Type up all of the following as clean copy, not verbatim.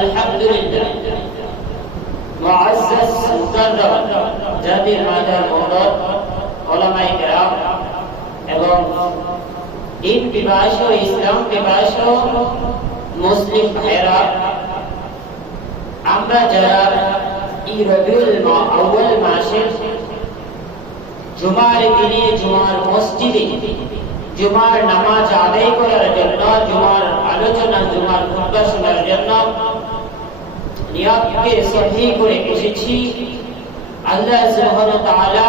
আলহামদুলিল্লাহ মুআজ্জাজ মুকাররম জাতির মাদার মুহতারাম উলামায়ে কেরাম এবং দিন পিপাসু ইসলাম পিপাসু মুসলিম ভাইরা, আমরা যারা এই রবিউল আউয়াল মাসে জুমার দিনে জুমার মসজিদে জুমার নামাজ আদায় করার জন্য, জুমার আলোচনা, জুমার খুতবা শোনার জন্য নিয়তকে সহি করে এসেছি, আল্লাহ সুবহানাহু ওয়া তাআলা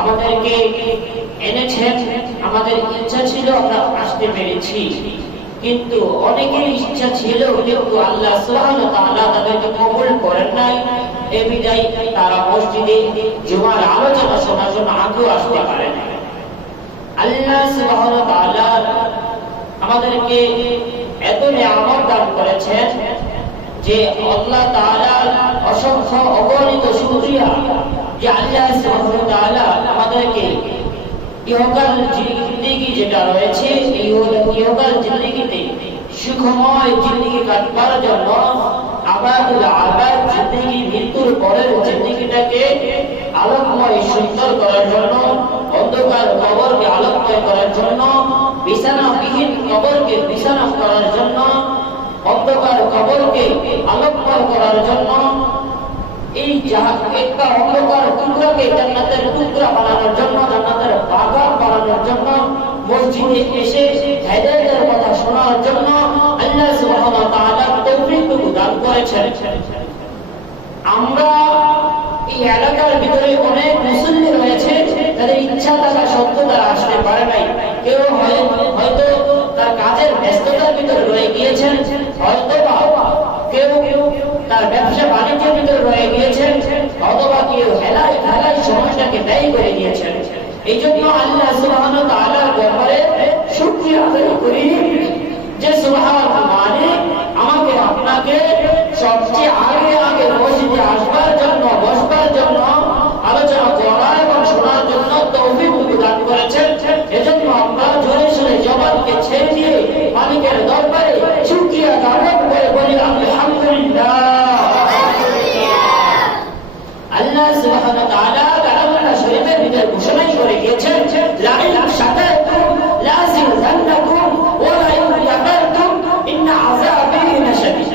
আমাদেরকে এনেছেন। আমাদের ইচ্ছা ছিল আমরা আসতে পেরেছি, কিন্তু অনেকের ইচ্ছা ছিল কিন্তু আল্লাহ সুবহানাহু ওয়া তাআলা তাদেরকে কবুল করেন নাই। এই বিধায় তারা মসজিদে জুমার আলোচনা শোনার জন্য আগেও আসতে পারে না। আল্লাহ সুবহানাহু ওয়া তাআলা আমাদেরকে এত নিয়ামত দান করেছেন যে আল্লাহ তাআলা অসংখ্য অগণিত শুকরিয়া যে আল্লাহ সুবহানাহু ওয়া তাআলা আমাদেরকে ইহকাল জিন্দেগি যেটা রয়েছে এই ইহকাল জিন্দেগিতে সুখময় জিন্দেগি কাটবার জন্য, আবাদুল আবাদ জিন্দেগি, মৃত্যুর পরের জিন্দেগিটাকে আলোকময় সুন্দর করার জন্য, অন্ধকার কবরকে আলোকময় করার জন্য, বিছানাবিহীন কবরকে বিছানা করার জন্য, অন্ধকার কবরকে আলোকময় করার জন্য, এই একটা অন্ধকার টুকরাকে জান্নাতের টুকরা বানানোর জন্য, জান্নাতের বাগান বানানোর জন্য, মসজিদে এসে হিদায়াতের কথা শোনার জন্য আল্লাহ সুবহানাহু ওয়া তাআলা তৌফিক দান করেছেন। আমরা এই এলাকার ভিতরে অনেক মুসল্লি রয়েছে, তাদের ইচ্ছা থাকা সত্ত্বেও তারা আসতে পারে নাই। কেউ হয়তো তার কাজের ব্যস্ততার ভিতরে রয়ে গিয়েছেন, হয়তো কেউ তার ব্যবসা বাণিজ্যের ভিতরে রয়ে গিয়েছেন, অথবা কেউ হেলায় সময়টাকে ব্যয় করে দিয়েছেন। এই জন্য আল্লাহ সুবহানাহু ওয়া তাআলার দরবারে শুকরিয়া আদায় করি যে সুবহানাল্লাহ, মালিক আমাকে আপনাকে সবচেয়ে আগে মসজিদে আসবার জন্য, বসবার জন্য, আলোচনা করার এবং শোনার জন্য তৌফিক দান করেছেন। এজন্য আমরা জোরে সোরে জবানকে ছেড়ে দিয়ে মালিকের দরবারে শুকরিয়া জ্ঞাপন করে বলি আলহামদুলিল্লাহ। আল্লাহ সুবহানাহু ওয়া তাআলা কালামুল্লাহ শরীফের ভিতরে ঘোষণা করে গিয়েছেন, লা ইন শাকারতুম লাযিদান্নাকুম ওয়া লা ইন কাফারতুম ইন্না আযাবি লাশাদীদ।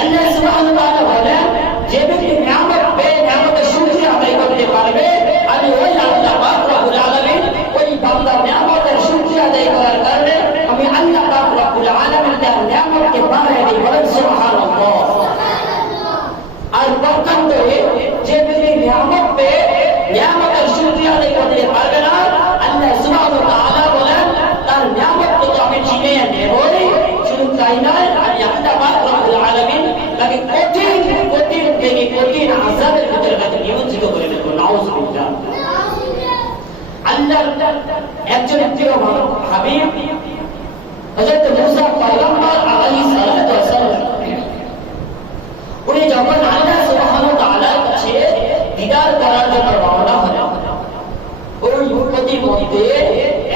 আল্লাহ সুবহানাহু ওয়া তাআলা বলেন, যে ব্যক্তি নিয়ামতের শুকরিয়া আদায় করতে পারবে, আমি ওই আল্লাহ পাক রব্বুল আলামিন ওই বান্দার নিয়ামতের শুকরিয়া আদায় করার কারণে আমি আল্লাহ পাক রব্বুল আলামিন তার নিয়ামতকে বাড়িয়ে দিই। বলেন সুবহানাল্লাহ। আর পক্ষান্তরে যে ব্যক্তি নিয়ামত পেয়ে নিয়ামতের শুকরিয়া আদায় করতে পারবে না, আল্লাহ সুবহানাহু ওয়া তাআলা বলেন তার নিয়ামতকে তো আমি ছিনিয়ে নেবই। শুধু তাই নয়, আমি আল্লাহ পাক রব্বুল আলামিন তাকে কঠিন আযাবের ভিতরে তাকে নিমজ্জিত করে দেব। নাউযুবিল্লাহ। আল্লাহ একজন প্রিয় হাবিব হযরত মুসা পয়গম্বর আলাইহিস সালাতু ওয়াস সালাম, উনি যখন আল্লাহ সুবহানাহু ওয়া তাআলার কাছে দিদার করার জন্য রওনা হলেন, ওই প্রতিমধ্যে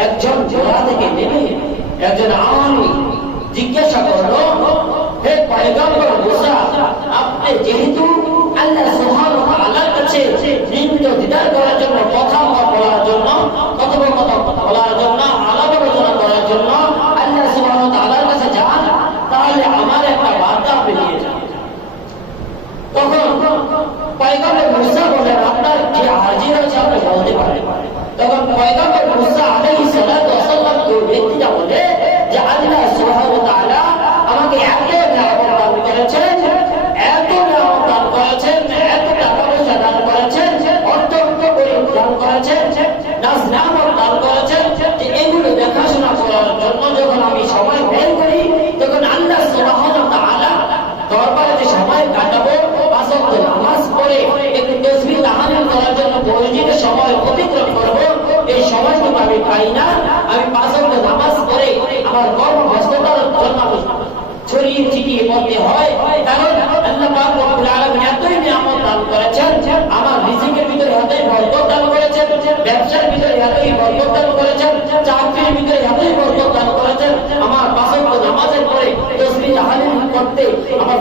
একজন জোড়া থেকে নেমে একজন আওয়ামী জিজ্ঞাসা করলো, হে পয়গম্বর মুসা, আপনি যেহেতু আল্লাহ সুবহানাহু ওয়া তাআলার কাছে নিয়মিত দিদার করার জন্য, কথা বলার জন্য, কথোপকথন বলার জন্য, আলাপ আলোচনা করার জন্য আল্লাহ সুবহানাহু ওয়া তাআলার কাছে যান, তাহলে আমার একটা বার্তা আপনি নিয়ে যান। তখন পয়গম্বর মুসা বলেন, আপনার যে হাজির আছে আপনি বলতে পারেন। তখন পয়গম্বর মুসা আলাইহিস সালাতু ওয়াস সালাম ওই ব্যক্তিটা বলে যে আল্লাহ সুবহানাহু ওয়া তাআলা আমাকে এত নিয়ামত দান করেছেন, এত নিয়ামত দান করেছেন, এত টাকা পয়সা দান করেছেন, অর্থ করে দান করেছেন, নিয়ামত দান করেছেন, যে এগুলো দেখাশোনা করার জন্য যখন আমি সময় বের করি, তখন আল্লাহ সুবহানাহু ওয়া তাআলা দরবারে যে সময় কাটাবো, পাঁচ ওয়াক্ত নামাজ পড়ে একটু তাসবিহ তাহলিল করার জন্য প্রয়োজনীয় সময় অতিক্রম করবো, এই সময়টুকু আমি পাই না। আমি পাঁচ ওয়াক্ত নামাজ পড়ে আমার কর্মব্যস্ততার জন্য ছড়িয়ে ছিটিয়ে পড়তে হয়, কারণ আল্লাহ পাক রব্বুল আলামিন এতই নিয়ামত দান করেছেন, আমার রিজিকের ভিতরে এতই বরকত দান করেছেন, ব্যবসার ভিতরে এতই বরকত দান করেছেন, চাকরির ভিতরে এতই বরকত দান করেছেন, আমার পাঁচ ওয়াক্ত নামাজের পরে তাসবিহ তাহলিল করতে আমার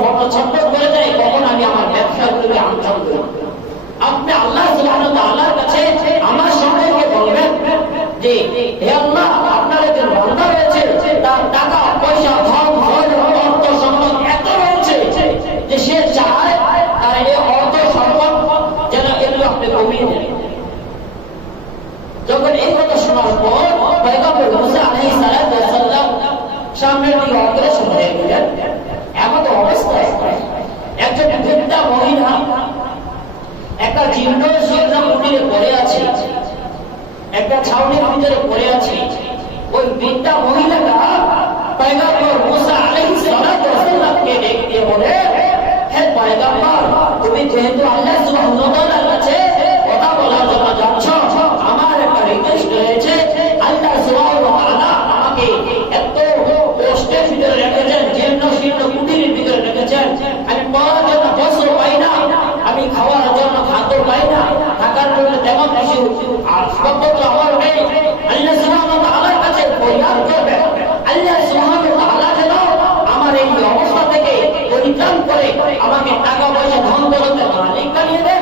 অগ্রসর হয়ে গেলেন। এমন অবস্থায় একজন বৃদ্ধা মহিলা একটা জীর্ণ শীর্ণ কুটিরে পড়ে আছে, একটা ছাউনির ভিতরে পড়ে আছে। ওই বৃদ্ধা মহিলাটা পয়গম্বর মুসা আলাইহিস সালাতু ওয়াস সালামকে ডেকে বলে, হে পয়গম্বর, তুমি যেহেতু আল্লাহ সুবহানাহু ওয়া তাআলার কাছে কথা বলার জন্য যাচ্ছ, আমার একটা রিকোয়েস্ট রয়েছে। আল্লাহ সুবহানাহু ওয়া তাআলা আমাকে এত কষ্টের ভিতরে রেখেছেন, জীর্ণ শীর্ণ কুটিরের ভিতরে রেখেছেন, আমি পড়ার জন্য বস্ত্র পাই না, আমি খাওয়ার জন্য খাদ্য পাই না, থাকার জন্য তেমন কিছু আসবাবপত্র আমার নেই। আল্লাহ সুবহানাহু ওয়া তাআলার কাছে ফরিয়াদ করবে, আল্লাহ সুবহানাহু ওয়া তাআলা যেন আমার এই অবস্থা থেকে পরিত্রাণ করে আমাকে টাকা পয়সা ধন দৌলতের মালিক বানিয়ে দেন।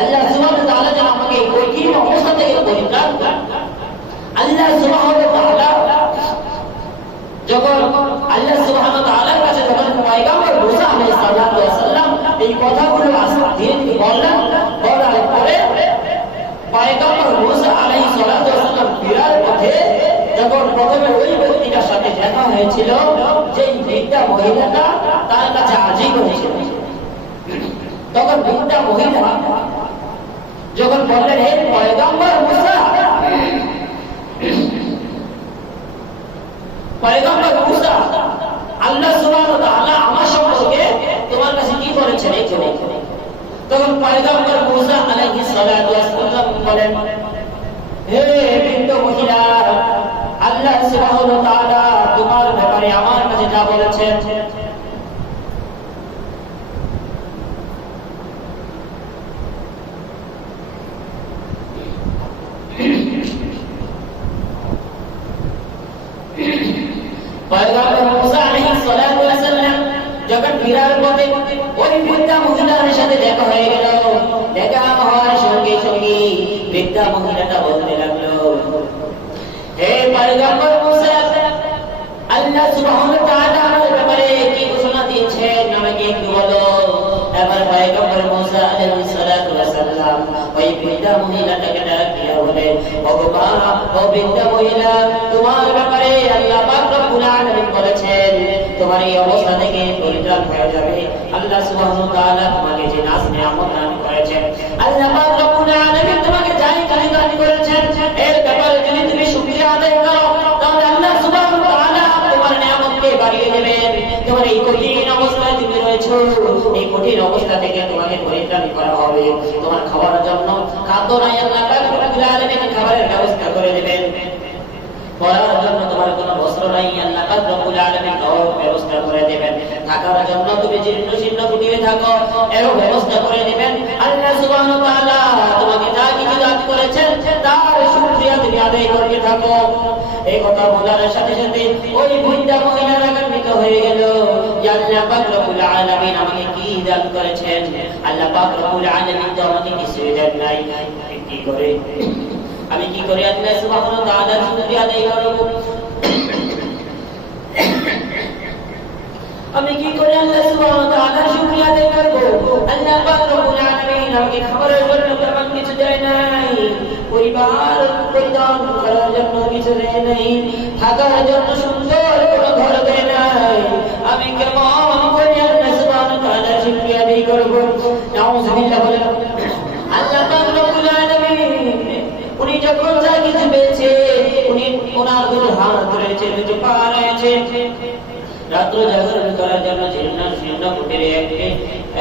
আল্লাহ সুবহানাহু ওয়া তাআলা যেন আমাকে এই কঠিন অবস্থা থেকে পরিত্রাণ দেন। আল্লাহ সুবহানাহু ওয়া তাআলা যখন আল্লাহ সুবহানাহু ওয়া তাআলার কাছে যখন পয়গম্বর মুসা আলাইহিস সালাতু ওয়াস সালাম এই কথাগুলো ধীরে ধীরে বললেন, বলার পরে পয়গম্বর মুসা আলাইহিস সালাতু ওয়াস সালাম ফিরার পথে যখন প্রথমে ওই ব্যক্তিটার সাথে দেখা হয়েছিল, যে বৃদ্ধা মহিলাটা তার কাছে হাজির হয়েছিল, তখন বৃদ্ধা মহিলা যখন বললেন, হে পয়গম্বর মুসা, পয়গম্বর মুসা, আল্লাহ সুবহানাহু ওয়া তাআলা আমার সম্পর্কে তোমার কাছে কি বলেছেন এই জন্য। তখন পয়গম্বর মুসা আলাইহিস সালাতু ওয়াস সালাম বলেন, হে বৃদ্ধ মহিলা, আল্লাহ সুবহানাহু ওয়া তাআলা তোমার ব্যাপারে আমার কাছে যা বলেছেন, পয়গম্বর মুসা আলাইহিস সালাতু ওয়াস সালাম যখন ফিরার পথে ওই বৃদ্ধা মহিলার সাথে দেখা হয়ে গেল। দেখা হওয়ার সঙ্গে সঙ্গে বৃদ্ধা মহিলাটা বলতে লাগলো, হে পয়গম্বর মুসা, আল্লাহ সুবহানাহু ওয়া তাআলা আমার ব্যাপারে কি ঘোষণা দিয়েছেন আমাকে একটু বলো। এবার পয়গম্বর মুসা আলাইহিস সালাতু ওয়াস সালাম ওই বৃদ্ধা মহিলাটাকে ডাক দিয়ে বলে, ভগবান, ও বৃদ্ধা মহিলা, তোমার ব্যাপারে আল্লাহ পাক রব্বুল আলামিন বলেছেন তোমার এই অবস্থা থেকে পরিত্রাণ হয়ে যাবে। আল্লাহ সুবহানাহু ওয়া তাআলা তোমাকে যে নাজ নিয়ামত দান করেছেন, আল্লাহ পাক রব্বুল আলামিন তোমাকে যাই কাজ দান করেছেন, এর ব্যাপারে যদি তুমি শুকরিয়া আদায় করো, তাহলে আল্লাহ সুবহানাহু ওয়া তাআলা তোমার নিয়ামতকে বাড়িয়ে দেবেন। তোমার এই কঠিন অবস্থায় তুমি রয়েছো, এই কঠিন অবস্থা থেকে তোমাকে পরিত্রাণ করা হবে। তোমার খাওয়ার জন্য খাদ্য নাই, আল্লাহ পাক রব্বুল আলামিন খাবারের ব্যবস্থা করে দেবেন। পড়ার জন্য তোমার কোনো বস্ত্র নাই, আল্লাহ পাক রব্বুল আলামিন ব্যবস্থা করে দেবেন। থাকার জন্য তুমি জীর্ণ শীর্ণ কুটিরে থাকো, এর ব্যবস্থা করে দেবেন। আল্লাহ সুবহানাহু ওয়া তাআলা তোমাকে যা কিছু দান করেছেন তার শুকরিয়া তুমি আদায় করতে থাকো। এই কথা বলার সাথে সাথে ওই বৃদ্ধা মহিলা রাগান্বিত হয়ে গেল, যে আল্লাহ পাক রব্বুল আলামিন আমাকে কি দান করেছেন, আল্লাহ পাক রব্বুল আলামিন তো আমাকে কিছুই দেন নাই, আমি কি করে আল্লাহ সুবহানাহু ওয়া তাআলার শুকরিয়া আদায় করব? আমি কি করে আল্লাহ সুবহানাহু ওয়া তাআলার শুকরিয়া আদায় করব? আল্লাহ পাক রব্বুল আলামিন আমাকে খাবারের জন্য তেমন কিছু দেয় নাই, পরিবার পরিধান করার জন্য কিছু দেয় নাই, থাকার জন্য সুন্দর কোনো ঘর দেয় নাই। আমি কেমন করে আল্লাহ সুবহানাহু ওয়া তাআলার শুকরিয়া আদায় করব? নাউযুবিল্লাহ বলেন। আল্লাহ পাক রব্বুল আলামিন উনি যখন যা কিছু পেয়েছে, উনি ওনার দুটো হাত রয়েছে, দুটো পা রয়েছে, রাত্র জাগরণ করার জন্য জীর্ণ শীর্ণ কুটিরে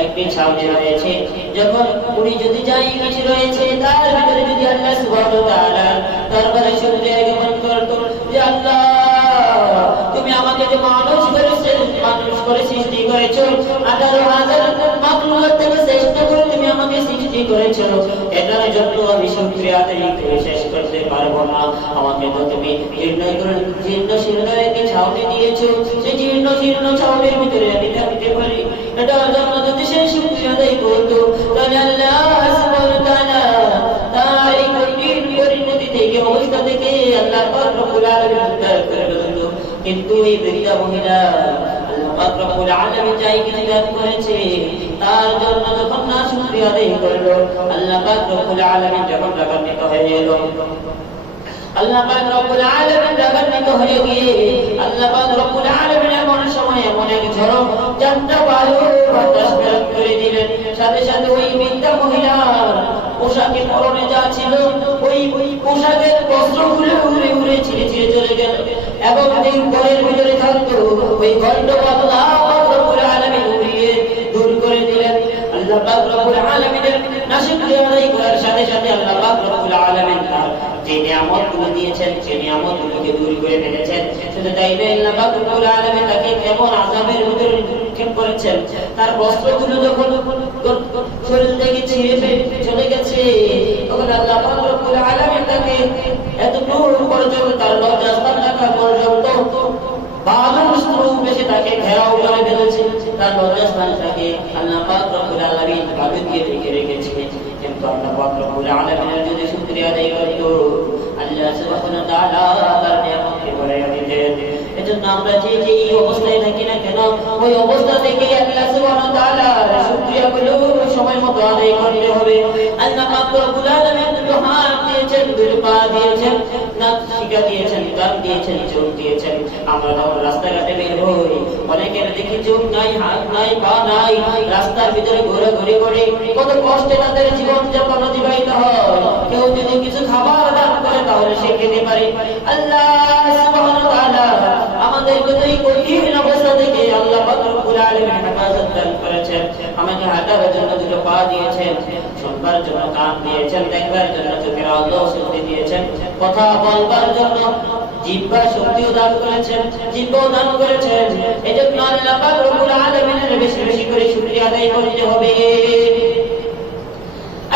একটি ছাউনি রয়েছে। যখন উনি যদি যাই কিছু রয়েছে তার ভিতরে যদি আল্লাহ সুবহানাহু ওয়া তাআলা দরবারে শুকরিয়া জ্ঞাপন করতো, যে আল্লাহ তুমি আমাকে যে মানুষ করে সৃষ্টি করেছো, 18,000 মাখলুকাত থেকে শ্রেষ্ঠ করে তুমি আমাকে সৃষ্টি করেছো, এটার জন্য আমি শুকরিয়া আদায় করে শেষ করতে পারবো না। আমাকে তো তুমি জীর্ণ শীর্ণ একটি ছাউনি দিয়েছো, সেই জীর্ণ শীর্ণ ছাউনির ভিতরে আমি থাকতে পারি, এটার জন্য যদি সে শুকরিয়া আদায় করতো, তাহলে আল্লাহ সুবহানাহু ওয়া তাআলা তার এই কঠিন পরিণতি থেকে, অবস্থা থেকে আল্লাহ পাক রব্বুল আলামিন উদ্ধার করে দিত। কিন্তু এই বৃদ্ধা মহিলা আল্লাহ পাক রব্বুল আলামিন যাই কিছু দান করেছে তার জন্য যখন না শুকরিয়া আদায় করলো, আল্লাহ পাক রব্বুল আলামিন যখন রাগান্বিত হয়ে গেল, আল্লাহ পাক রব্বুল আলামিন রাগান্বিত হয়ে গিয়ে আল্লাহ পাক রব্বুল আলামিন এমন ঝড়ো ঠান্ডা বায়ু বাতাস প্রেরণ করে দিলেন। সাথে সাথে ওই বৃদ্ধা মহিলার পোশাকে পরনে যা ছিল ওই পোশাকের বস্ত্রগুলো উড়ে উড়ে ছিঁড়ে ছিঁড়ে চলে গেল এবং যে ঘরের ভিতরে থাকতো ওই ঘরটা আল্লাহ রব্বুল আলামিন উড়িয়ে দূর করে দিলেন। আল্লাহ পাক রব্বুল আলামিনের নাশকরিয়া আদায় করার সাথে সাথে আল্লাহ পাক রব্বুল আলামিন তার যে নিয়ামতগুলো দিয়েছেন সেই নিয়ামতগুলোকে দূর করে ফেলেছেন। শুধু তাই নয়, আল্লাহ পাক রব্বুল আলামিন তাকে কেমন আযাবের ভিতরে নিক্ষেপ করেছেন। তার বস্ত্রগুলো যখন শরীর থেকে ছিঁড়ে চলে গেছে তখন আল্লাহ পাক রব্বুল আলামিন তাকে এতটুকু পর্যন্ত তার লজ্জাস্থান রাখা পর্যন্ত ভালো বস্ত্র বেশি তাকে ঘেরাও করে ফেলেছে। তার লজ্জাস্থানটাকে আল্লাহ পাক রব্বুল আলামিন ভালো দিয়ে ঢেকে রেখেছে। কিন্তু আল্লাহ পাক রব্বুল আলামিনের যদি শুকরিয়া আদায় করত আল্লাহ সুবহানাহু ওয়া তাআলা তার নিয়ামতকে বাড়িয়ে দিতেন। এজন্য আমরা যে এই অবস্থায় থাকি না কেন ওই অবস্থা থেকে আল্লাহ সুবহানাহু ওয়া তাআলার শুকরিয়া গুলো সময় মতো আদায় করতে হবে। আল্লাহ পাক রব্বুল আলামিন দুটো হাত দিয়েছেন, দুটো পা দিয়েছেন, নাক শিকা দিয়েছেন, কান দিয়েছেন, চোখ দিয়েছেন। আমরা যখন রাস্তাঘাটে বের হই অনেকের দেখি চোখ নাই, হাত নাই, পা নাই, রাস্তার ভিতরে ঘোরাঘুরি করে কত কষ্টে তাদের জীবন যাপন অতিবাহিত হয়। কেউ যদি কিছু খাবার দান করে তাহলে সে খেতে পারে। আল্লাহ সুবহানাহু ওয়া তাআলা আমাদের এই কঠিন অবস্থা থেকে আল্লাহ পাক রব্বুল আলামিন হেফাজত দান করেছেন। আমাকে হাঁটার জন্য দুটো পা দিয়েছেন, শুনবার জন্য কান দিয়েছেন, দেখবার জন্য চোখের আলো শক্তি দিয়েছেন, কথা বলবার জন্য জিহ্বা শক্তিও দান করেছেন, জিহ্বাও দান করেছেন। এজন্য আল্লাহ পাক রব্বুল আলামিনের বেশি বেশি করে শুকরিয়া আদায় করতে হবে।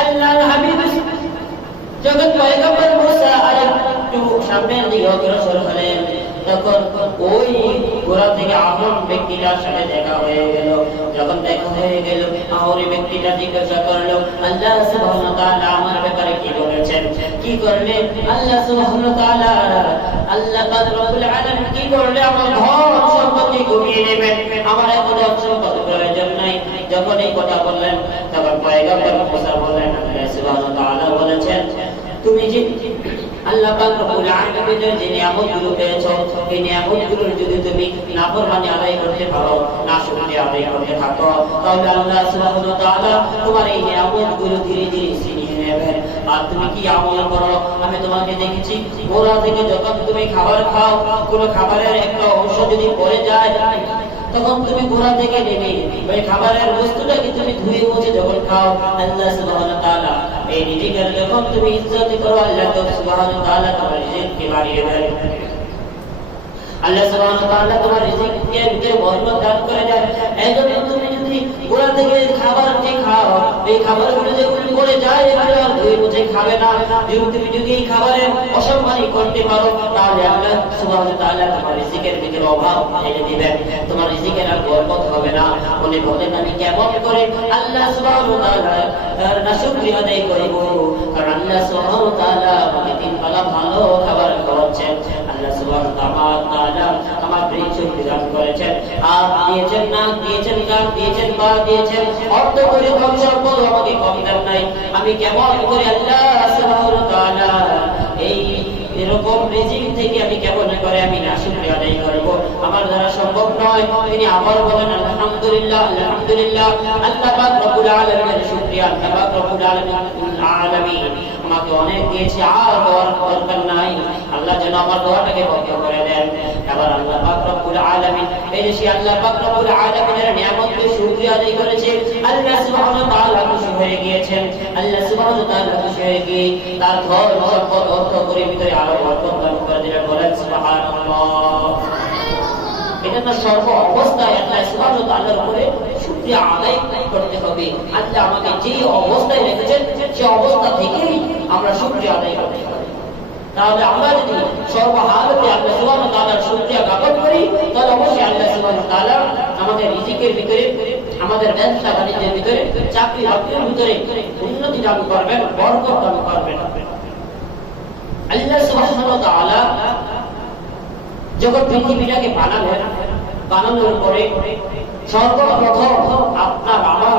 আল্লাহর হাবিব যখন পয়গম্বর মুসা আরেকটু সামনের দিকে অগ্রসর হলেন তখন ওই ঘোড়া থেকে আপন ব্যক্তিটার সাথে দেখা হয়ে গেল। যখন দেখা হয়ে গেল ওই ব্যক্তিটা জিজ্ঞাসা করলো আল্লাহ সুবহানাহু ওয়া তাআলা আমার ব্যাপারে কি বলেছেন, কি করলে আল্লাহ সুবহানাহু ওয়া তাআলা আল্লাহ পাক রব্বুল আলামিন কি করলে আমার ধন সম্পত্তি কমিয়ে নেবেন, আমার এত ধন সম্পদ প্রয়োজন নাই। যখন এই কথা বললেন তখন পয়গম্বর মুসা বললেন আল্লাহ সুবহানাহু ওয়া তাআলা বলেছেন তুমি যে আল্লাহ পাক রব্বুল আলামিনের যে নিয়ামতগুলো পেয়েছো এই নিয়ামতগুলোর যদি তুমি নাফরমানি আদায় করতে পারো, নাশুকরিয়া আদায় করতে থাকো তাহলে আল্লাহ সুবহানাহু ওয়া তাআলা তোমার এই নিয়ামতগুলো ধীরে ধীরে ছিনিয়ে নেবেন। আর তুমি কি আমল করো আমি তোমাকে দেখেছি, ঘোড়া থেকে যখন তুমি খাবার খাও কোনো খাবারের একটা অংশ যদি পড়ে যায় তখন তুমি ঘোড়া থেকে নেমে ওই খাবারের বস্তুটাকে তুমি ধুয়ে মুছে যখন খাও আল্লাহ সুবহানাহু ওয়া তাআলা এই রিজিকের যখন তুমি ইজ্জত করো আল্লাহ সুবহানাহু ওয়া তাআলা তোমার রিজিককে বাড়িয়ে দেন। আল্লাহ সুবহানাহু ওয়া তাআলা তোমার রিজিকের ভিতরে বরকত দান করে দেন। এজন্য তুমি যদি ঘোড়া থেকে খাবার যে খাও এই খাবারগুলো যেগুলো পড়ে যায় এগুলো আর ধুয়ে মুছে খাবে না। তুমি যদি এই খাবারের অসম্মানী করতে পারো তাহলে আল্লাহ সুবহানাহু ওয়া তাআলা তোমার রিজিকের ভিতরে অভাব ঢেলে দিবেন, তোমার রিজিকের আর বরকত হবে না। মনে বলেন আমি কেমন করে আল্লাহ সুবহানাহু ওয়া তাআলার নাশুকরিয়া আদায় করব, কারণ আল্লাহ সুবহানাহু ওয়া তাআলা আমাকে তিন বেলা ভালো খাবার খাওয়াচ্ছেন। আল্লাহ সুবহানাহু ওয়া তাআলা আমার প্রিয় শক্তি দান করেছেন, হাত দিয়েছেন, নাক দিয়েছেন, কান দিয়েছেন, পা দিয়েছেন, অর্থ করে ধন সম্পদ আমাকে কম দেন নাই। আমি কেমন করে আল্লাহ সুবহানাহু ওয়া তাআলা এই এরকম রিজিক থেকে আমি কেমন করে আমি নাশুকরিয়া আদায় করব, আমার দ্বারা সম্ভব নয়। তিনি আবার বলেন আলহামদুলিল্লাহ আলহামদুলিল্লাহ, আল্লাহ পাক রব্বুল আলামিনের শুকরিয়া, আল্লাহ পাক রব্বুল আলামিন আমাকে অনেক দিয়েছে আর দেওয়ার দরকার নাই, আল্লাহ যেন আমার দোয়াটাকে কবুল করে দেন। এবার আল্লাহ পাক রব্বুল আলামিন এই যে আল্লাহ পাক রব্বুল আলামিনের নিয়ামতকে শুকরিয়া আদায় করেছে আল্লাহ সুবহানাহু ওয়া তাআলা খুশি হয়ে গিয়েছেন। আল্লাহ সুবহানাহু ওয়া তাআলা খুশি হয়ে গিয়ে তার ধন সম্পদ অর্থ করে ভিতরে আরো বরকত দান করে দিলেন। বলেন সুবহানাল্লাহ। এটা তো সর্ব অবস্থায় আল্লাহ সুবহানাহু ওয়া তাআলার উপরে শুকরিয়া আদায় করতে হবে। আল্লাহ আমাকে যে অবস্থায় রেখেছেন সেই অবস্থা থেকেই আমরা শুকরিয়া আদায় করতে হবে। তাহলে আমরা যদি সর্বহালতে আল্লাহ সুবহানাহু ওয়া তাআলার শুকরিয়া জ্ঞাপন করি তাহলে অবশ্যই আল্লাহ সুবহানাহু ওয়া তাআলা আমাদের রিজিকের ভিতরে, আমাদের ব্যবসা বাণিজ্যের ভিতরে, চাকরি বাকরির ভিতরে উন্নতি দান করবেন, বরকত দান করবেন। আল্লাহ সুবহানাহু ওয়া তাআলা যখন পৃথিবীটাকে বানানোর পরে সর্বপ্রথম আপনার আমার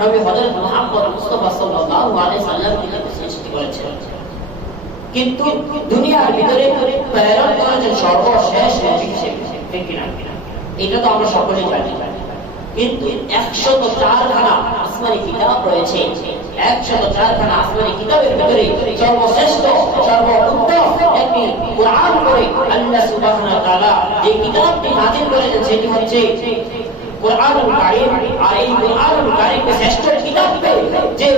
নবী হযরত মুহাম্মদ মুস্তাফা সাল্লাল্লাহু আলাইহি সাল্লামকে সৃষ্টি করেছেন, কিন্তু দুনিয়ার ভিতরে প্রেরণ করেছেন সর্বশেষ নবী হিসেবে। ঠিক কিনা? এটা তো আমরা সকলেই জানি। কিন্তু 104খানা আসমানি কিতাব রয়েছে। 104খানা আসমানি কিতাবের ভিতরে সর্বশ্রেষ্ঠ সর্বোত্তম একটি কোরআন করে আল্লাহ সুবহানাহু ওয়া তাআলা যে কিতাবটি নাযিল করেছেন সেটি হচ্ছে কোরআনুল কারীম। আর এই কোরআনুল কারীমকে শ্রেষ্ঠ কিতাব যে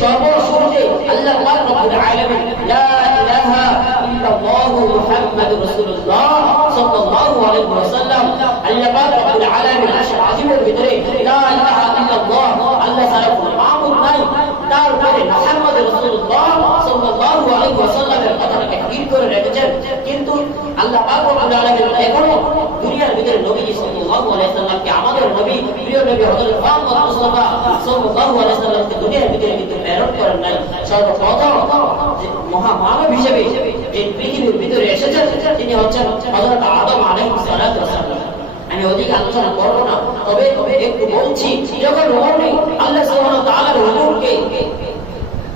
সর্বশুরুতে আল্লাহ পাক রব্বুল আলামিন লা ইলাহা ইল্লাল্লাহু মুহাম্মাদুর রাসূলুল্লাহ সাল্লাল্লাহু আলাইহি ওয়াসাল্লাম আল্লাহ পাক রব্বুল আলামিন আজিমের ভিতরে লা ইলাহা ইল্লাল্লাহ আল্লাহ ছাড়া কোনো মাবুদ নাই, তারপরে মুহাম্মাদুর রাসূলুল্লাহ সাল্লাল্লাহু আলাইহি ওয়াসাল্লামের কথাটাকে ঠিক করে রেখেছেন। কিন্তু আল্লাহ পাক রব্বুল আলামিন এখনো দুনিয়ার ভিতরে নবী সাল্লাল্লাহু আলাইহি ওয়াসাল্লামকে আমাদের নবী প্রিয় নবী হযরত মুহাম্মদ মুস্তাফা সাল্লাল্লাহু আলাইহি ওয়াসাল্লামকে দুনিয়ার ভিতরে কিন্তু প্রেরণ করেন নাই। সর্বপ্রথম মহামানব হিসেবে এই পৃথিবীর ভিতরে এসেছেন তিনি হচ্ছেন হযরত আদম আলাইহিস সালাতু ওয়াস সালাম। আমি অধিক আলোচনা করব না, তবে একটু বলছি, যখন আল্লাহ সুবহানাহু ওয়া তাআলার হুকুমকে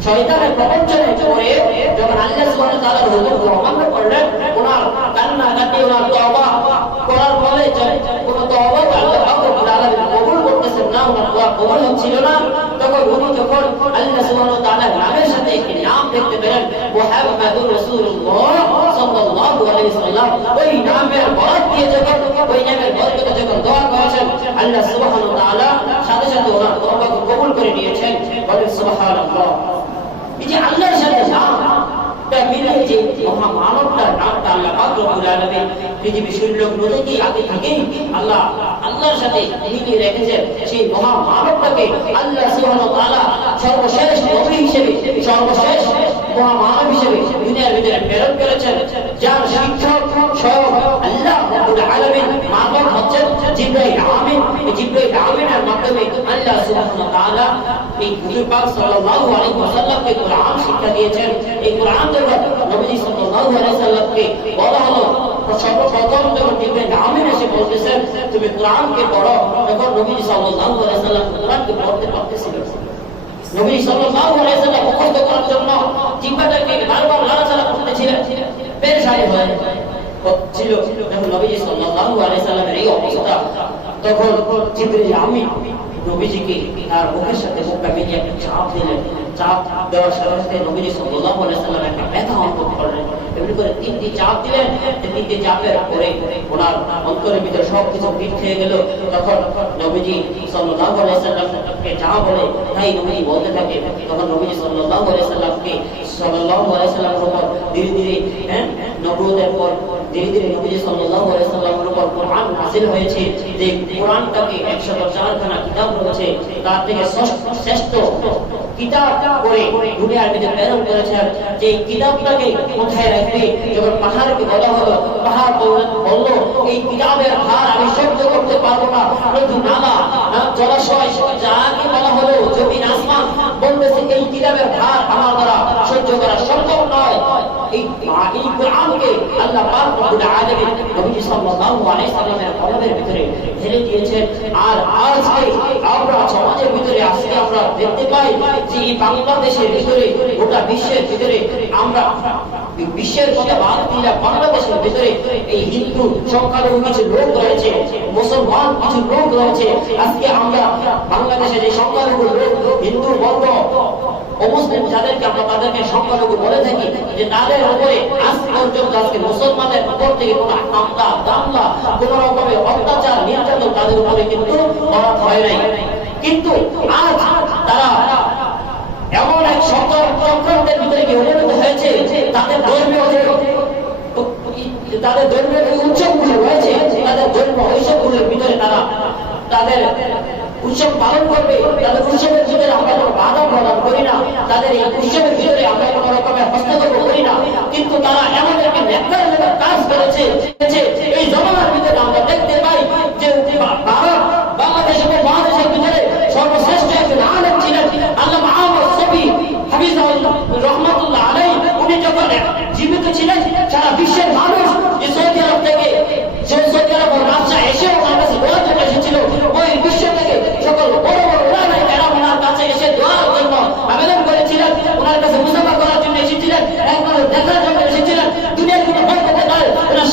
শয়তানের প্রবঞ্চনায় পড়ে যখন আল্লাহ সুবহানাহু ওয়া তাআলার হুকুমকে অমান্য করলেন, ওনার কান্নাকাটি ওনার তওবা করার ফলে কোন তওবা আল্লাহ পাক রব্বুল আলামিন কবুল করতেছেন না, ওনার দোয়া কবুল হচ্ছিল না। তখন উনি যখন আল্লাহ সুবহানাহু ওয়া তাআলার নামের সাথে একটি নাম দেখতে পেলেন মুহাম্মাদুর রাসূলুল্লাহ সাল্লাল্লাহু আলাইহি ওয়াসাল্লাম, ওই নামের বরকত দিয়ে যখন ওই নামের বরকতে যখন দোয়া করেছেন আল্লাহ সুবহানাহু ওয়া তাআলা সাথে সাথে ওনার তওবাকে কবুল করে নিয়েছেন। বলেন সুবহানাল্লাহ। এই যে আল্লাহর সাথে নামটা মিলে যে মহামানবটার নামটা আল্লাহ পাক রব্বুল আলামিন পৃথিবী সুযোগ নদীকে আগে থেকেই আল্লাহর সাথে মিলিয়ে রেখেছেন। সেই মহামানবটাকে আল্লাহ সুবহানাহু ওয়া তাআলা সর্বশেষ নবী হিসেবে সর্বশেষ মহামানব হিসেবে দুনিয়ার ভিতরে প্রেরণ করেছেন, যার শিক্ষক স্বয়ং আল্লাহ রব্বুল আলামিন মানব হচ্ছেন জিবরাইল আমিন। এই জিবরাইল আমিনের মাধ্যমে আল্লাহ সুবহানাহু ওয়া তাআলা এই হুজুর পাক সাল্লাল্লাহু আলাইহি ওয়াসাল্লামকে কোরআন শিক্ষা দিয়েছেন। এই কোরআন যখন নবী সাল্লাল্লাহু আলাইহি ওয়াসাল্লামকে বলা হলো, সর্বপ্রথম যখন জিবরাইল আমিন এসে বলতেছেন তুমি কোরআনকে পড়ো, তখন নবী সাল্লাল্লাহু আলাইহি ওয়াসাল্লাম কোরআনকে পড়তে পারতেছিলেন। নবী সাল্লাল্লাহু আলাইহি ওয়াসাল্লাম মুখস্থ করার জন্য জিহ্বাটাকে বারবার নাড়াচাড়া করতেছিলেন, পেরেশানি হচ্ছিল। যখন নবী সাল্লাল্লাহু আলাইহি ওয়াসাল্লামের এই অবস্থা, তখন জিবরাইল আমিন নবীজিকে তার মুখের সাথে মুখটা মিলিয়ে একটা চাপ দিলেন। চাপ দেওয়ার সাথে সাথে নবী সাল্লাল্লাহু আলাইহি ওয়াসাল্লাম একটা ব্যথা অনুভব করলেন। এমনি করে তিনটি চাপ দিলেন, তিনটি চাপের পরে ওনার অন্তরের ভিতরে সবকিছু পিঠ খেয়ে গেল। তখন নবীজি সাল্লাল্লাহু আলাইহি ওয়াসাল্লামকে যা বলে তাই নবীজি বলতে থাকে। তখন নবীজি সাল্লাল্লাহু আলাইহি ওয়াসাল্লামের উপর ধীরে ধীরে নবুয়তের পর ধীরে ধীরে নবীজি সাল্লাল্লাহু আলাইহি ওয়াসাল্লামের উপর কোরআন নাযিল হয়েছে। যে কোরআনটাকে 104খানা কিতাব রয়েছে, তার থেকে শ্রেষ্ঠ কিতাব করে দুনিয়ার ভিতরে প্রেরণ করেছেন। যে কিতাবটাকে কোথায় রাখবে, যখন পাহাড়কে বলা হলো, পাহাড় বলল এই কিতাবের ভার আমি সহ্য করতে পারবো না। নদী নালা জলাশয় যাকে বলা হলো, জমিন আসমান বলতেছে এই কিতাবের ভার আমার দ্বারা সহ্য করা সম্ভব নয়। এই কোরআনকে আল্লাহ পাক রব্বুল আলামিন নবী সাল্লাল্লাহু আলাইহি ওয়াসাল্লামের কলমের ভিতরে ঢেলে দিয়েছেন। আর আজকে আমরা সমাজের ভিতরে আজকে আমরা দেখতে পাই যে এই বাংলাদেশের ভিতরে, গোটা বিশ্বের ভিতরে, আমরা বিশ্বের কথা বাদ দিলে বাংলাদেশের ভিতরে এই হিন্দু সংখ্যালঘু কিছু লোক রয়েছে, মুসলমান কিছু লোক রয়েছে। আজকে আমরা বাংলাদেশে যে সংখ্যালঘু লোক, হিন্দু বর্গ, অমুসলিম যাদেরকে আমরা তাদেরকে সংখ্যালঘু বলে থাকি, যে তাদের উপরে আজ পর্যন্ত আজকে মুসলমানের উপর থেকে কোনো হামলা দামলা কোন রকমের অত্যাচার নির্যাতন তাদের উপরে কিন্তু করা হয় নাই। কিন্তু আজ তারা এমন এক চক্রান্তের ভিতরে পরিণত হয়েছে, তাদের ধর্মীয় উৎসবগুলো রয়েছে, তাদের ধর্ম উৎসবগুলোর ভিতরে তারা তাদের উৎসব পালন করবে। তাদের উৎসবের ভিতরে আমরা কোনো বাধা প্রদান করি না, তাদের এই উৎসবের ভিতরে আমরা কোনো রকমের হস্তক্ষেপ করি না। কিন্তু তারা এমন একটি ন্যাক্কারজনক কাজ করেছে, এই জমানার ভিতরে আমরা দেখতে পাই যে ভারত বাংলাদেশ এবং বাংলাদেশের ভিতরে সর্বশ্রেষ্ঠ একজন আলেম ছিলেন আল্লামা আহমদ শফী হাফিজাহুল্লাহ রহমাতুল্লাহ আলাইহি। উনি যখন জীবিত ছিলেন, সারা বিশ্বের মানুষ যে সৌদি আরব থেকে, সৌদি আরব রাজশাহ এসে ওনার কাছে দোয়া জন্য এসেছিল, ওই বিশ্ব থেকে সকল বড় বড় ওলামায়ে কেরাম ওনার কাছে এসে দোয়ার জন্য আবেদন করেছিলেন, ওনার কাছে মুসাফা করার জন্য এসেছিলেন, একবার দেখার জন্য এসেছিলেন। দুনিয়ার কোনো বরকতে নয়, ওনার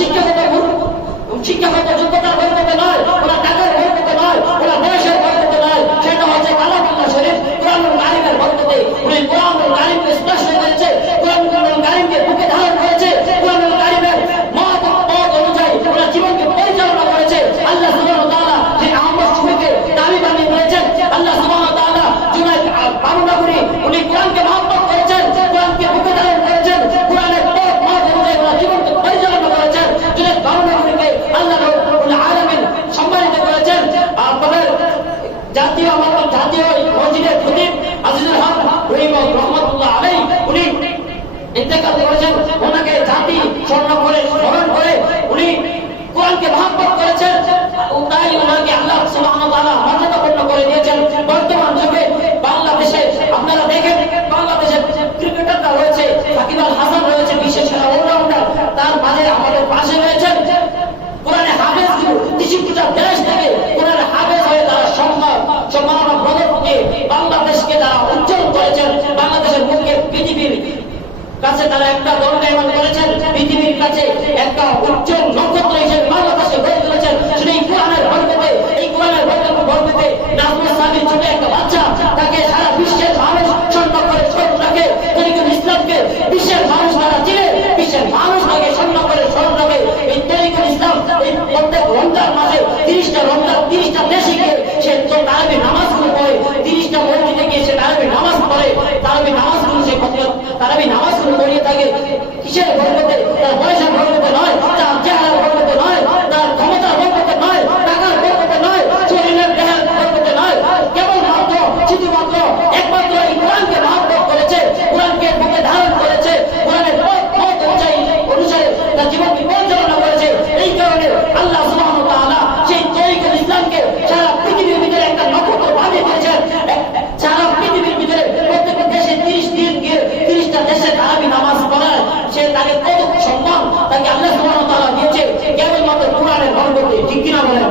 শিক্ষাগত যোগ্যতার বরকতে নয়, ইন্তেকাল করেছেন, ওনাকে জাতি স্মরণ করে উনি কোরআনকে মহব্বত করেছেন, তাই ওনাকে আল্লাহ সুবহানাহু ওয়া তাআলা মর্যাদাপূর্ণ করে দিয়েছেন। বর্তমান যুগে বাংলাদেশে আপনারা দেখেন, বাংলাদেশের ক্রিকেটাররা রয়েছে, সাকিব আল হাসান রয়েছে, বিশেষ সেরা অলরাউন্ডার, তার মাঝে আমাদের পাশে রয়েছেন কোরআনে হাফেজ, ত্রিশিক্ষিতা দেশ থেকে কোরআনে হাফেজ হয়ে তারা সম্মাননা পদক দিয়ে বাংলাদেশকে তারা উজ্জ্বল করেছেন। বাংলাদেশের মুখে পৃথিবীর কাছে তারা একটা দণ্ডায়মান করেছেন, পৃথিবীর কাছে একটা উজ্জ্বল নক্ষত্র হিসেবে বাংলাদেশে গড়ে তুলেছেন। সেই কোরআনের বরকতে, এই কোরআনের বরকতে নাজমুল সাবির ছোট একটা বাচ্চা, তাকে সারা বিশ্বের মানুষ সম্মান করে, স্মরণ রাখে। তরিকুল ইসলামকে বিশ্বের মানুষ তারা চিনে, বিশ্বের মানুষ তাকে সম্মান করে, স্মরণ রাখে। এই তরিকুল ইসলাম এই প্রত্যেক রমজান মাসে 30টা রমজান 30টা দেশে গিয়ে সে তারাবি নামাজগুলো পড়ে, 30টা মসজিদে গিয়ে সে তারাবি নামাজ পড়ে, তারাবি নামাজগুলো সে তারাবি নামাজগুলো পড়িয়ে থাকে। কিসের বরকতে? তার পয়সার বরকতে নয়, তার চেহারার বরকতে নয়, তার ক্ষমতার বরকতে নয়, টাকার বরকতে নয়, শরীরের দেহের বরকতে নয়, কেবলমাত্র শুধুমাত্র একমাত্র এই কোরআনকে মহব্বত করেছে, কোরআনকে বুকে ধারণ করেছে, কোরআনের পথ অনুসারে তার জীবনকে পরিচালনা করেছে। এই কারণে আল্লাহ সুবহানাহু ওয়া তাআলা সেই তরিকুল ইসলামকে সারা পৃথিবীর ভিতরে একটা নক্ষত্র বানিয়ে দিয়েছেন। সারা পৃথিবীর ভিতরে প্রত্যেকটা দেশে 30 দিন গিয়ে 30টা দেশে তারাবি নামাজ পড়ায়, সে তাকে কত সম্মান তাকে আল্লাহ সুবহানাহু ওয়া তাআলা দিয়েছে কেবলমাত্র কোরআনের বরকতে। ঠিক কিনা বলেন?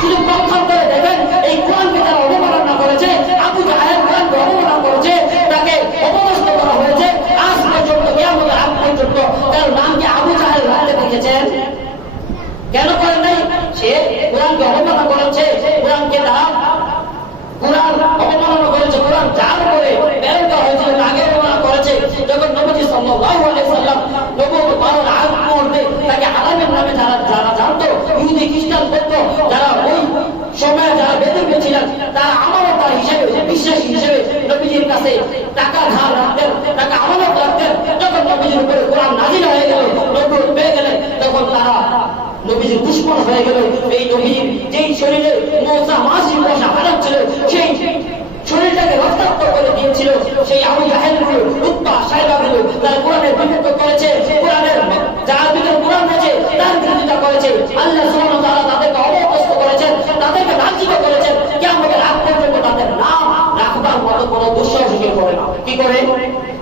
শুধু পক্ষান্তরে দেখেন, এই কোরআনকে যারা অবমাননা করেছে, আবু জাহেল কোরআনকে অবমাননা করেছে, তাকে অপদস্থ করা হয়েছে, আজ পর্যন্ত কিয়ামতের আগ পর্যন্ত তার নামকে আবু জাহেল রাখতে দেখেছেন। কেন করেন নাই? সে কোরআনকে অবমাননা করেছে, কোরআনকে তারা কোরআন অবমাননা করেছে, কোরআন যার করে বের করা হয়েছিল আগে অবমাননা করেছে। যখন নবী সাল্লাল্লাহু আলাইহি সাল্লাম নবুয়ত পাওয়ার আগ মুহূর্তে তাকে আলামের নামে যারা জানতো, ইহুদি খ্রিস্টান বলতো, যারা ওই সময়ে যারা বেদুইন ছিলেন, তারা আমানতদার হিসেবে, বিশ্বাসী হিসেবে নবীজির কাছে টাকা ধার রাখতেন, টাকা আমানত রাখতেন। যখন নবীজির উপরে কোরআন নাযিল হয়ে গেল, নবুয়ত পেয়ে গেলেন, তখন তারা নবীজির দুশমন হয়ে গেল। এই নবীর যেই শরীরে মৌসা মাসি মশা হারাম ছিল, সেই শরীরটাকে রক্তাক্ত করে দিয়েছিল, সেই আবু জাহেলগুলো, উতবা সাইবাগুলো তারা কোরআনের বিরোধিতা করেছে, কোরআনের যার ভিতরে কোরআন আছে তার বিরোধিতা করেছে। আল্লাহ সুবহানাহু ওয়া তাআলা তাদেরকে অপদস্থ করেছেন, তাদেরকে লাঞ্ছিত করেছেন। কিয়ামতের আগ পর্যন্ত তাদের নাম রাখবার মতো কোনো দুঃসাহস কেউ করে না। কি করে?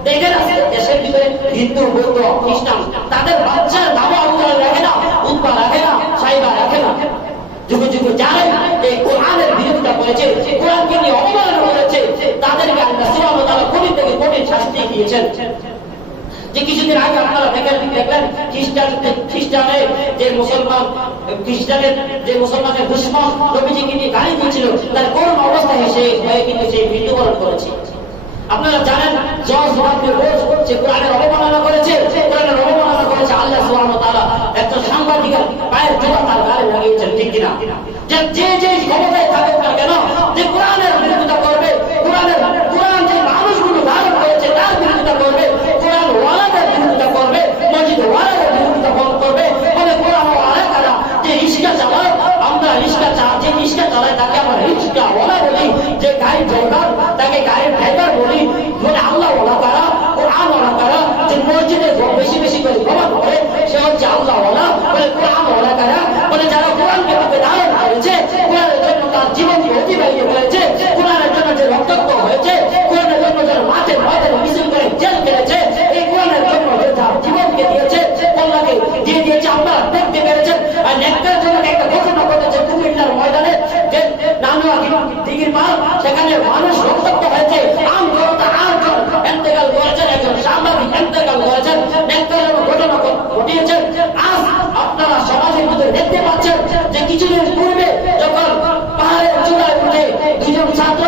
দেখেন আজকে দেশের ভিতরে হিন্দু, বৌদ্ধ, খ্রিস্টান, তাদের বাচ্চার নাম আবু জাহেল রাখে না, উতবা রাখে না, সাইবা রাখে না। যুগে যুগে যারাই এই কোরআনের বিরোধিতা করেছে, কোরআনকে নিয়ে অবমাননা করেছে, তাদেরকে আল্লাহ সুবহানাহু ওয়া তাআলা কঠিন থেকে কঠিন শাস্তি দিয়েছেন। যে কিছুদিন আগে আপনারা দেখলেন খ্রিস্টানের যে মুসলমানের দুশমন নবীজিকে নিয়ে গালি দিয়েছিল, তার করুণ অবস্থায় হয়ে কিন্তু সে মৃত্যুবরণ করেছে। আপনারা জানেন জর্জ ডব্লিউ বুশ যে কোরআনের অবমাননা করেছে, কোরআনের অবমাননা করেছে, আল্লাহ সুবহানাহু ওয়া তাআলা একজন সাংবাদিকের পায়ের জোড়া তার গালে লাগিয়েছেন। ঠিক কিনা? যে ক্ষমতায় থাকুক না কেন, যে কোরআনের বিরোধিতা করবে, কোরআন যে মানুষগুলো ধারণ করেছে তার বিরোধিতা করবে, কোরআন ওয়ালাদের বিরোধিতা করবে, মসজিদ ওয়ালাদের বিরোধিতা করবে। ফলে কোরআন ওয়ালা কারা যে রিক্সা চালায়, আমরা যে রিক্সা চালায় তাকে আমরা রিক্সা ওয়ালা বলি, যে গাড়ি ড্রাইভার তাকে গাড়ির ড্রাইভার বলি। মানে আল্লাহ ওয়ালা কারা, কোরআন ওয়ালা কারা, যে মসজিদে বেশি বেশি করে প্রমাণ করে সে হচ্ছে আল্লাহ ওয়ালা। বলে কোরআন ওয়ালা কারা, বলে যারা কোরআনকে বুকে ধারণ করেছে, কোরআনের জন্য তার জীবনকে অতিবাহিত করেছে, কোরআনের জন্য যে রক্তাক্ত হয়েছে, কোরআনের জন্য যারা মাঠে মিছিল করে জেল কেটেছে, এই কোরআনের জন্য যে তার জীবনকে দিয়েছে, আল্লাহকে দিয়ে দিয়েছে, আমরা দেখতে পেরেছেন। আর নেককার জন্য একটা ঘটনা ঘটেছে কুমিল্লার ময়দানে, যে নানুয়া দিঘির পার, সেখানে মানুষ রক্তাক্ত হয়েছে, আম জনতা 8 জন ইন্তেকাল করেছেন, একজন সাংবাদিক ইন্তেকাল করেছেন। নেককার ঘটনা ঘটিয়েছেন। আজ আপনারা সমাজের ভিতরে দেখতে পাচ্ছেন যে কিছুদিন পূর্বে যখন পাহাড়ের চূড়ায় উঠে দুজন ছাত্র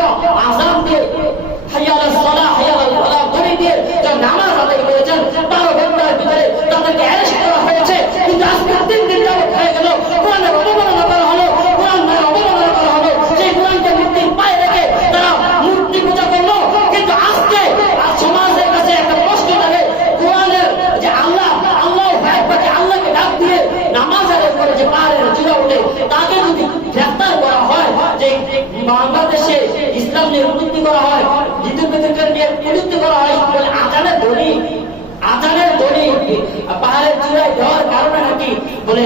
আযান দিয়ে হাইয়া আলাস সালাহ হাইয়া আলাল ফালাহ ধ্বনি দিয়ে যখন নামাজ আদায় করেছেন, 12 ঘন্টার ভিতরে তাদেরকে অ্যারেস্ট করা হয়েছে। কিন্তু আজকে 3 দিন যাবত হয়ে গেল, কোরআনের অবমাননা করা হলো, কোরআন মানে অবমাননা করা হলো, সেই কোরআনকে মূর্তির পায়ে রেখে তারা মূর্তি পূজা করলো। কিন্তু আজকে সমাজের কাছে একটা প্রশ্ন থাকে, কোরআনের যে আল্লাহ আল্লাহকে ডাক দিয়ে নামাজ আদায় করে যে পাহাড়ের চূড়া উঠে, তাকে যদি গ্রেফতার করা হয়, যে বাংলাদেশে ইসলাম নিয়ে উন্নতি করা হয়, দ্বিতীয় নিয়ে উন্নতি করা হয়, বলে আজানের ধ্বনি পাহাড়ের চূড়ায় দেওয়ার কারণে নাকি বলে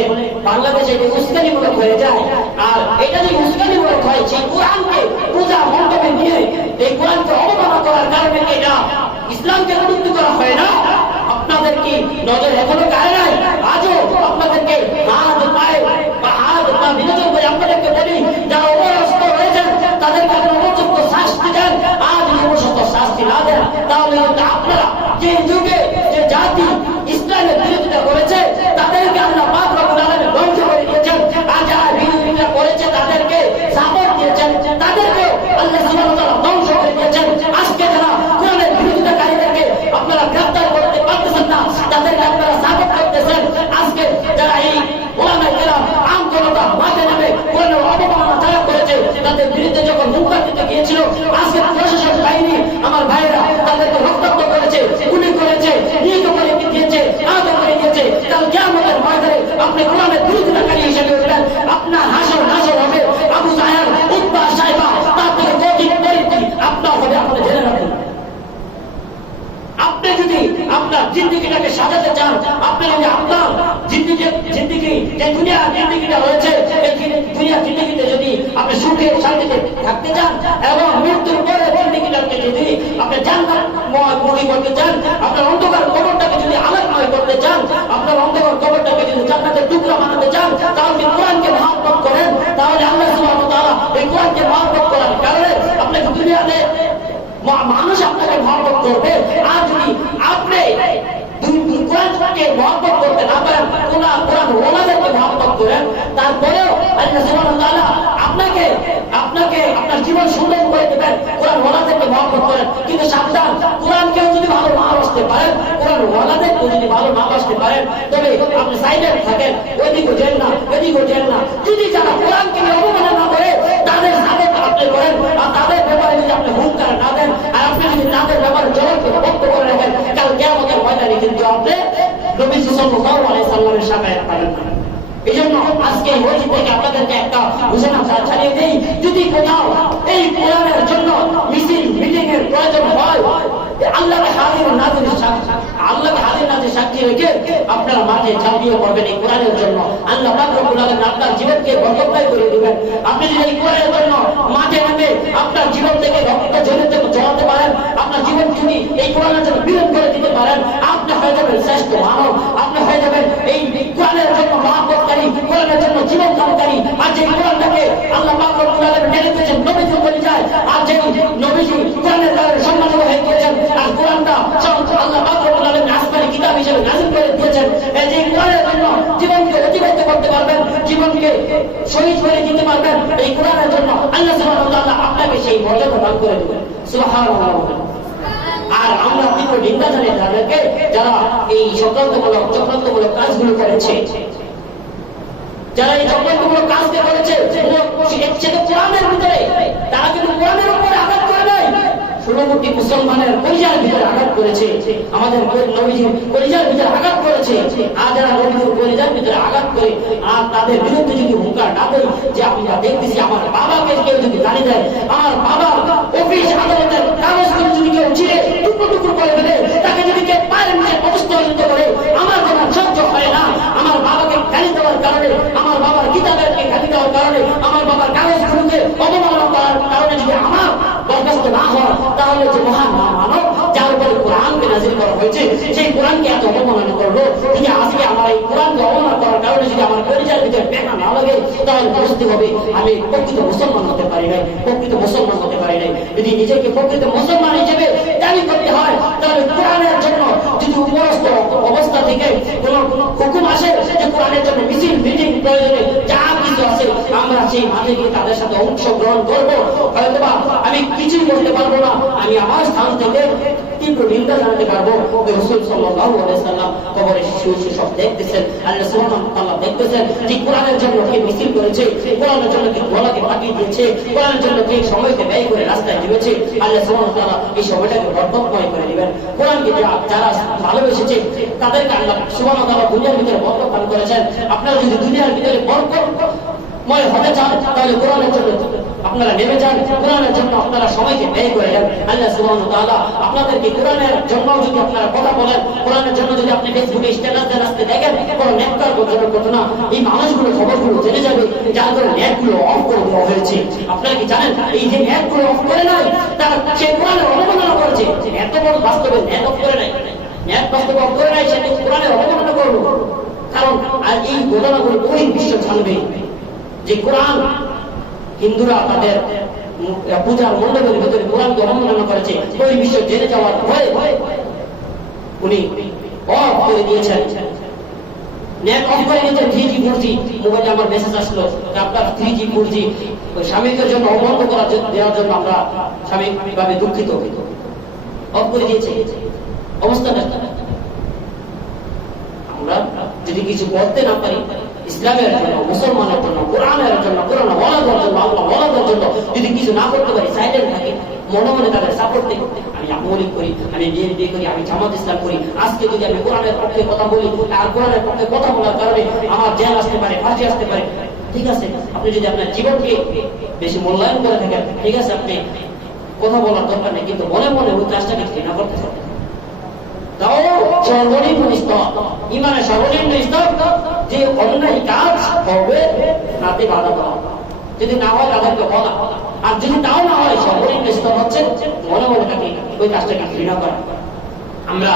বাংলাদেশে এটা উস্কানিমূলক হয়ে যায়। আর এটা যদি উস্কানিমূলক হয়, সেই কোরআনকে পূজা মণ্ডপে নিয়ে এই কোরআনকে অবমাননা করার কারণে এটা ইসলামকে কটূক্তি করা হয় না? আপনাদের কি নজর এখনো গায়ে নাই? আজও আপনাদেরকে হাত পায়ে বা হাত পা বিনোদন করে আপনাদেরকে বলি, যারা অবরস্ত রয়েছেন তাদেরকে আপনারা উপযুক্ত শাস্তি দেন। আজ উপযুক্ত শাস্তি না দেন তাহলে কিন্তু আপনারা যে যুগে যে জাতি ইসলামের বিরোধিতা করেছে তাদেরকে আল্লাহ পাক রব্বুল আলামিন ধ্বংস করে দিয়েছেন। আর যারা বিরোধিতা করেছে তাদেরকে সাপোর্ট দিয়েছেন, তাদেরকে আল্লাহ সুবহানাহু ওয়া তাআলা ধ্বংস করে দিয়েছেন। আজকে যারা কোরআনের বিরোধিতাকারীদেরকে আপনারা গ্রেফতার করতে পারতেছেন না, তাদেরকে আপনারা সাপোর্ট করতেছেন। আজকে যারা এই ওলামায়ে কেরাম আম জনতা মাঠে নামে কোরআনের অবমাননা যারা করেছে তাদের বিরুদ্ধে যখন হুঙ্কার দিতে গিয়েছিল, আজকে প্রশাসন বাহিনী আমার ভাইয়েরা তাদেরকে রক্তাক্ত করেছে, গুলি করেছে, নিহত করে দিয়েছে, আহত করে দিয়েছে। কাল কিয়ামতের ময়দানে আপনি কোরআনের বিরোধিতাকারী হিসেবে উঠবেন, আপনার হাসর নাসর হবে আবু জাহেল, উতবা, সাইবা, তার থেকে কঠিন পরিণতি আপনার হবে। আপনি জেনে রাখুন, আপনি যদি আপনার জিন্দেগিটাকে সাজাতে চান, আপনি যদি আপনার জিন্দেগি যে দুনিয়ার জিন্দেগিটা রয়েছে, এই দুনিয়ার জিন্দেগিতে যদি আপনি সুখে শান্তিতে থাকতে চান এবং মৃত্যুর পরে জিন্দেগিটাকে যদি আপনি জান্নাতময় করতে চান, আপনার অন্ধকার কবরটাকে যদি আলোকময় করতে চান, আপনার অন্ধকার কবরটাকে যদি জান্নাতের টুকরা বানাতে চান, তাহলে কোরআনকে মহব্বত করেন। তাহলে আল্লাহ সুবহানাহু ওয়া তাআলা এই কোরআনকে মহব্বত করার কারণে আপনাকে দুনিয়াতে মানুষ আপনাকে মহব্বত করবে। আর যদি আপনি কোরআনকে মহব্বত করতে না পারেন, কোরআন ওলাদেরকে মহব্বত করেন, তারপরেও আল্লাহ সুবহানাহু ওয়া তাআলা আপনাকে আপনার জীবন সুন্দর করে দেবেন। কোরআন ওলাদেরকে মহব্বত করেন, কিন্তু সাবধান, কোরআনকেও যদি ভালো না বাসতে পারেন, কোরআন ওলাদেরকেও যদি ভালো না বাসতে পারেন, তবে আপনি সাইলেন্ট থাকেন, ওইদিকেও যেন না এদিকেও যেন না। যদি যারা কোরআনকে অবমাননা করে তাদের সাপোর্ট আপনি করেন, আর তাদের ব্যাপারে যদি আপনি হুঙ্কার না দেন, আর আপনি যদি তাদের ব্যাপারে জবাবকে বক্তব্য করে রাখেন, কাল কিয়ামতের ময়দানে কিন্তু আপনি নবী সাল্লাল্লাহু আলাইহি সাল্লামের শাফায়াত পাবেন না। এই জন্য আজকে ওই থেকে আপনাদেরকে একটা ঘোষণা ছাড়িয়ে দেই, যদি কোথাও এই কোরআনের জন্য মিছিল মিটিং এর প্রয়োজন হয়, আল্লাহকে হাজির নাজির সাক্ষী রেখে আপনারা মাঠে ঝাঁপিয়ে পড়বেন এই কোরআনের জন্য। আল্লাহ পাক রব্বুল আলামিন আপনার জীবনকে বরকতময় করে দিবেন। আপনি যদি এই কোরআনের জন্য মাঠে নেমে আপনার জীবন থেকে রক্ত ঝরাতে পারেন, আপনার জীবন যদি এই কোরআনের জন্য বিলীন করে দিতে পারেন, আপনি হয়ে যাবেন শ্রেষ্ঠ মানব, আপনি হয়ে যাবেন এই কোরআনের জন্য মহব্বতকারী, কোরআনের জন্য জীবন দানকারী। আর যে কোরআনটাকে আল্লাহ পাক রব্বুল আলামিন মেনে দিয়েছেন নবীজি বলে যায়, আর যে নবীজি কোরআনের কারণে সম্মানিত হয়ে গিয়েছেন, আর কোরআনটা আল্লাহ পাক রব্বুল আলামিন আসমানি কিতাব হিসেবে নাযিল করে দিয়েছেন, এই যে কোরআনের জন্য জীবনকে অতিবাহিত করতে পারবেন, জীবনকে শহীদ করে দিতে পারবেন এই কোরআনের জন্য, আল্লাহ সুবহানাহু ওয়া তাআলা আপনাকে সেই মর্যাদা দান করে দেবেন। সুবহানাল্লাহ। আর আমরা তীব্র নিন্দা জানাই তাদেরকে যারা এই চক্রান্তমূলক কাজগুলো করেছে, যারা এই চক্রান্তমূলক কাজকে করেছে, সেটা কোরআনের ভিতরে, তারা কিন্তু কোরআনের উপরে আঘাত করে নাই, 16 কোটি মুসলমানের কলিজার ভিতরে আঘাত করেছে, আমাদের নবীজির কলিজার ভিতরে আঘাত করেছে। আর যারা নবীজির কলিজার ভিতরে আঘাত করে আর তাদের বিরুদ্ধে যদি হুঙ্কার না দেয়, যে আমরা দেখতেছি আমার বাবাকে কেউ যদি গালি দেয়, আমার বাবা অফিস আদালতের কাগজগুলো যদি কেউ ছিঁড়ে টুকরো টুকরো করে ফেলে, তাকে যদি কেউ পায়ের নিচে অবস্থানিত করে, আমার যেন সহ্য হয় না। আমার বাবাকে গালি দেওয়ার কারণে, আমার বাবার কিতাবেরকে গালি দেওয়ার কারণে, আমার বাবার কাগজগুলোকে অবমাননা করার কারণে যদি আমার বরখাস্ত না হয়, তাহলে যে মহান মানব যার উপরে কোরআনকে নাযিল করা হয়েছে, সেই কোরআনকে এত অবমাননা করলো, যদি আজকে আমার এই কোরআনকে অবমাননা করার কারণে যদি আমার পরিচয়ের ভিতরে বেদনা না লাগে, তাহলে বুঝতে হবে আমি প্রকৃত মুসলমান হতে পারি নাই, প্রকৃত মুসলমান হতে পারি নাই। যদি নিজেকে প্রকৃত মুসলমান হিসেবে দাবি করতে হয়, তাহলে কোরআনের জন্য যদি উপরস্থ অবস্থা থেকে কোন হুকুম আসে যে কোরআনের জন্য মিছিল মিটিং প্রয়োজনে যা কিছু আছে, আমরা সেই মাঠে গিয়ে তাদের সাথে অংশগ্রহণ করবো। হয়তোবা আমি কিছুই করতে পারবো না, আমি আমার স্থান থেকে তীব্র নিন্দা জানাতে পারবো। রাসূল সাল্লাল্লাহু আলাইহি সাল্লাম কবরে শুয়ে সব দেখতেছেন, আল্লাহ সুবহানাহু ওয়া তাআলা দেখতেছেন যে কোরআনের জন্য কে মিছিল করেছে, কোরআনের জন্য কে গলাকে পাঠিয়ে দিয়েছে, কোরআনের জন্য কে সময়কে ব্যয় করে রাস্তায় দিয়েছে। আল্লাহ সুবহানাহু ওয়া তাআলা এই সময়টাকে বরকতময় করে দিবেন। কোরআনকে যারা ভালোবেসেছে তাদেরকে আল্লাহ সুবহানাহু ওয়া তাআলা দুনিয়ার ভিতরে বরকত দান করেছেন। আপনারা যদি দুনিয়ার ভিতরে বরকতময় হতে চান, তাহলে কোরআনের জন্য আপনারা নেমে যান, কোরআনের জন্য আপনারা সময়কে ব্যয় করে দেন। আল্লাহ সুবহানাহু ওয়া তাআলা আপনাদেরকে কোরআনের জন্য যদি আপনারা কথা বলেন, কোরআনের জন্য যদি আপনি ফেসবুকে স্ট্যাটাস দেন, আজকে দেখেন কোন নেককার ঘটনা, এই মানুষগুলো খবরগুলো জেনে যাবে যার করে নেটগুলো অফ করে দেওয়া হয়েছে। আপনারা কি জানেন এই যে নেটগুলো অফ করে নাই, তার সে কোরআনের অবমাননা করেছে। এত বড় বাস্তবে নেট অফ করে নাই, নেট বাস্তবে অফ করে নাই, সে কোরআনের অবমাননা করলো। কারণ আর এই ঘটনাগুলো ওই বিশ্ব জানবে যে কোরআন, হিন্দুরা তাদের পূজার মণ্ডপের ভিতরে কোরআনকে অবমাননা করেছে। ওই বিশ্ব জেনে যাওয়ার ভয়ে উনি অফ করে দিয়েছেন, নেট অফ করে দিয়েছেন। 3G 4G মোবাইলে আমার মেসেজ আসলো যে আপনার 3G 4G স্বামীকের জন্য অবন্ধ করার দেওয়ার জন্য আমরা স্বামীভাবে দুঃখিত, অফ করে দিয়েছে। অবস্থাটা আমরা যদি কিছু করতে না পারি ইসলামের জন্য, মুসলমানের জন্য, কোরআনের জন্য, কোরআন ওয়ালাদের জন্য, আল্লাহ ওয়ালাদের জন্য যদি কিছু না করতে পারি, সাইলেন্ট থাকি, মনে মনে তাদের সাপোর্ট দিই, আমি আমলিক করি, আমি বিএনপি করি, আমি জামাত ইসলাম করি, আজকে যদি আমি কোরআনের পক্ষে কথা বলি আর কোরআনের পক্ষে কথা বলার কারণে আমার জেল আসতে পারে, ফাঁসি আসতে পারে, ঠিক আছে। আপনি যদি আপনার জীবনকে বেশি মূল্যায়ন করে থাকেন, ঠিক আছে, আপনি কথা বলার দরকার নেই, কিন্তু মনে মনে ওই কাজটাকে ঘৃণা করতে থাকেন। তাও সর্বনিম্ন স্তর, ইমানের সর্বনিম্ন স্তর যে অন্যায় কাজ হবে তাতে বাধা দেওয়া, যদি না হয় তাদেরকে বলা, আর যদি তাও না হয় সর্বনিম্ন স্তর হচ্ছে মনে মনে তাকে ওই কাজটাকে ঘৃণা করা। আমরা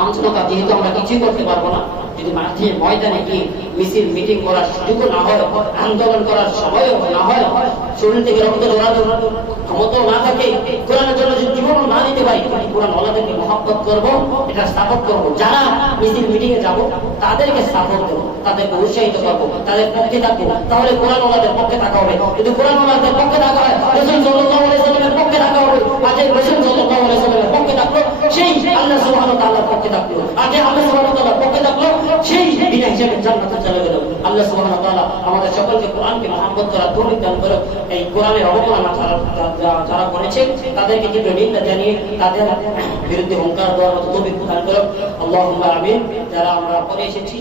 আলোচনা যেহেতু আমরা কিছুই করতে পারবো না, যদি মাঠে ময়দানে গিয়ে মিছিল মিটিং করার সুযোগও না হয়, আন্দোলন করার সময়ও না হয়, শরীর থেকে রক্ত দৌড়ানোর ক্ষমতাও না থাকে, কোরআনের জন্য যদি জীবনও না দিতে পারি, কোরআন ওয়ালাদেরকে মহব্বত করবো, এটা সাপোর্ট করবো। যারা মিছিল মিটিং এ যাবো তাদেরকে সাপোর্ট দেবো, তাদেরকে উৎসাহিত করবো, তাদের পক্ষে থাকবো, তাহলে কোরআন ওয়ালাদের পক্ষে থাকা হবে। যদি কোরআন ওয়ালাদের পক্ষে থাকা হয়, রাসূল সাল্লাল্লাহু আলাইহি ওয়াসাল্লামের পক্ষে থাকা হবে। আর যে রাসূল সাল্লাল্লাহু আলাইহি ওয়াসাল্লামের পক্ষে থাকলো সেই আল্লাহ সুবহানাহু ওয়া তাআলার পক্ষে থাকলো, আর যে আল্লাহ সুবহানাহু ওয়া তাআলার পক্ষে থাকলো সেই বিনা হিসাবে জান্নাতে চলে গেল। আল্লাহ সুবহানাহু ওয়া তাআলা আমাদের সকলকে কোরআনকে মহব্বত করার তৌফিক দান করুন। এই কোরআনের অবমাননা যারা করেছে তাদেরকে তীব্র নিন্দা জানিয়ে তাদের বিরুদ্ধে হুঙ্কার দেওয়ার মতো তৌফিক দান করুন। আল্লাহুম্মা আমিন। যারা আমরা পড়ে এসেছি